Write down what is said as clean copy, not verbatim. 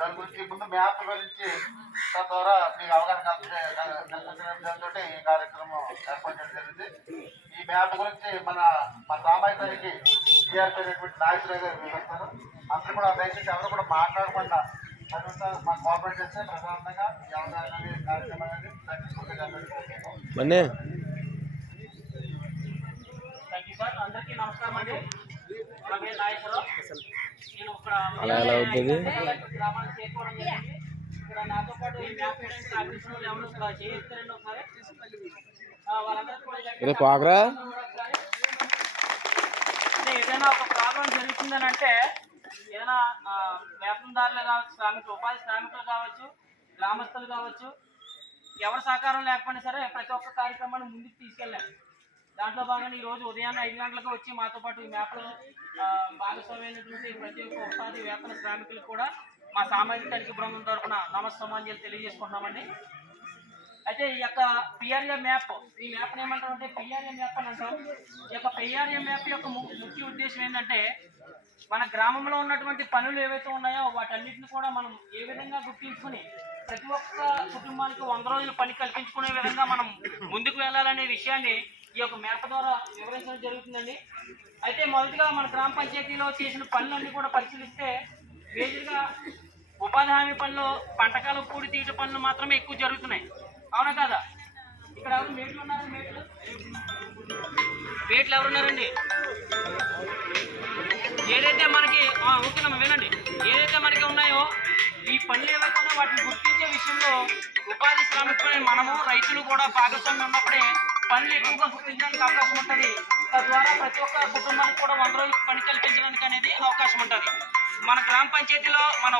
దాని గురించి ముందు మ్యాప్ గురించి తద్వారా మీకు అవగాహన కల్పించడంతో ఈ కార్యక్రమం ఏర్పాటు చేయడం జరిగింది. ఈ మ్యాప్ గురించి మన సామాజికానికి టీఆర్పీ అనేటువంటి నాయకులు గారు వివరిస్తారు. అందరూ కూడా దయచేసి ఎవరు కూడా మాట్లాడకుండా మా కోఆపరేట్ చేస్తే ప్రశాంతంగా ఈ అవగాహన కార్యక్రమం అనేది అందరికీ నమస్కారం అండి. నా పేరు నాగేశ్వరరావు. నేను గ్రామానికి చేరుకోవడం జరిగింది. ఇక్కడ నాతో పాటు ఈ మ్యాప్ ఆఫీసులో ఎవరు చేయిస్తారండి ఒకసారి వాళ్ళందరికీ కూడా అంటే ఏదైనా ఒక ప్రాబ్లం జరుగుతుందని అంటే ఏదైనా వ్యాపారదారులు కావచ్చు, ఉపాధి శ్రామికులు కావచ్చు, గ్రామస్తులు కావచ్చు, ఎవరి సహకారం లేకపోయినా సరే ప్రతి ఒక్క కార్యక్రమాన్ని ముందుకు తీసుకెళ్ళాలి. దాంట్లో భాగంగా ఈరోజు ఉదయాన్నే 5 గంటలకు వచ్చి మాతో పాటు ఈ మ్యాప్లో భాగస్వామైనటువంటి ప్రతి ఒక్క ఉపాధి వ్యాపార శ్రామికులకు కూడా మా సామాజిక ఐక్య బృందం తరఫున నమస్సమాంజలి తెలియజేసుకుంటున్నామండి. అయితే ఈ యొక్క పిఆర్ఏ మ్యాప్, ఈ మ్యాప్ని ఏమంటారంటే పిఆర్ఏ మ్యాప్ అని అంటాం. ఈ యొక్క పిఆర్ఏ మ్యాప్ యొక్క ముఖ్య ఉద్దేశం ఏంటంటే మన గ్రామంలో ఉన్నటువంటి పనులు ఏవైతే ఉన్నాయో వాటన్నిటిని కూడా మనం ఏ విధంగా గుర్తించుకుని ప్రతి ఒక్క కుటుంబానికి 100 రోజులు పని కల్పించుకునే విధంగా మనం ముందుకు వెళ్ళాలనే విషయాన్ని ఈ యొక్క మ్యాప్ ద్వారా వివరించడం జరుగుతుందండి. అయితే మొదటిగా మన గ్రామ పంచాయతీలో చేసిన పనులన్నీ కూడా పరిశీలిస్తే మేజర్గా ఉపాధి హామీ పనులు, పంటకాలం పూడి తీయట పనులు మాత్రమే ఎక్కువ జరుగుతున్నాయి. అవునా కదా? ఇక్కడ ఎవరు మేట్లు ఉన్నారు? మేట్లు ఎవరున్నారండి? ఏదైతే మనకి ఓకేనమ్మా వినండి, ఏదైతే మనకి ఉన్నాయో ఈ పనులు ఏవైతే ఉన్నాయో వాటిని గుర్తించే విషయంలో ఉపాధి శ్రామికులైన మనము రైతులు కూడా భాగస్వామ్యం ఉన్నప్పుడే పనులు ఎక్కువగా గుర్తించడానికి అవకాశం ఉంటుంది. తద్వారా ప్రతి ఒక్క కుటుంబానికి కూడా 100 రోజులు పని కల్పించడానికి అనేది అవకాశం ఉంటుంది. మన గ్రామ పంచాయతీలో మన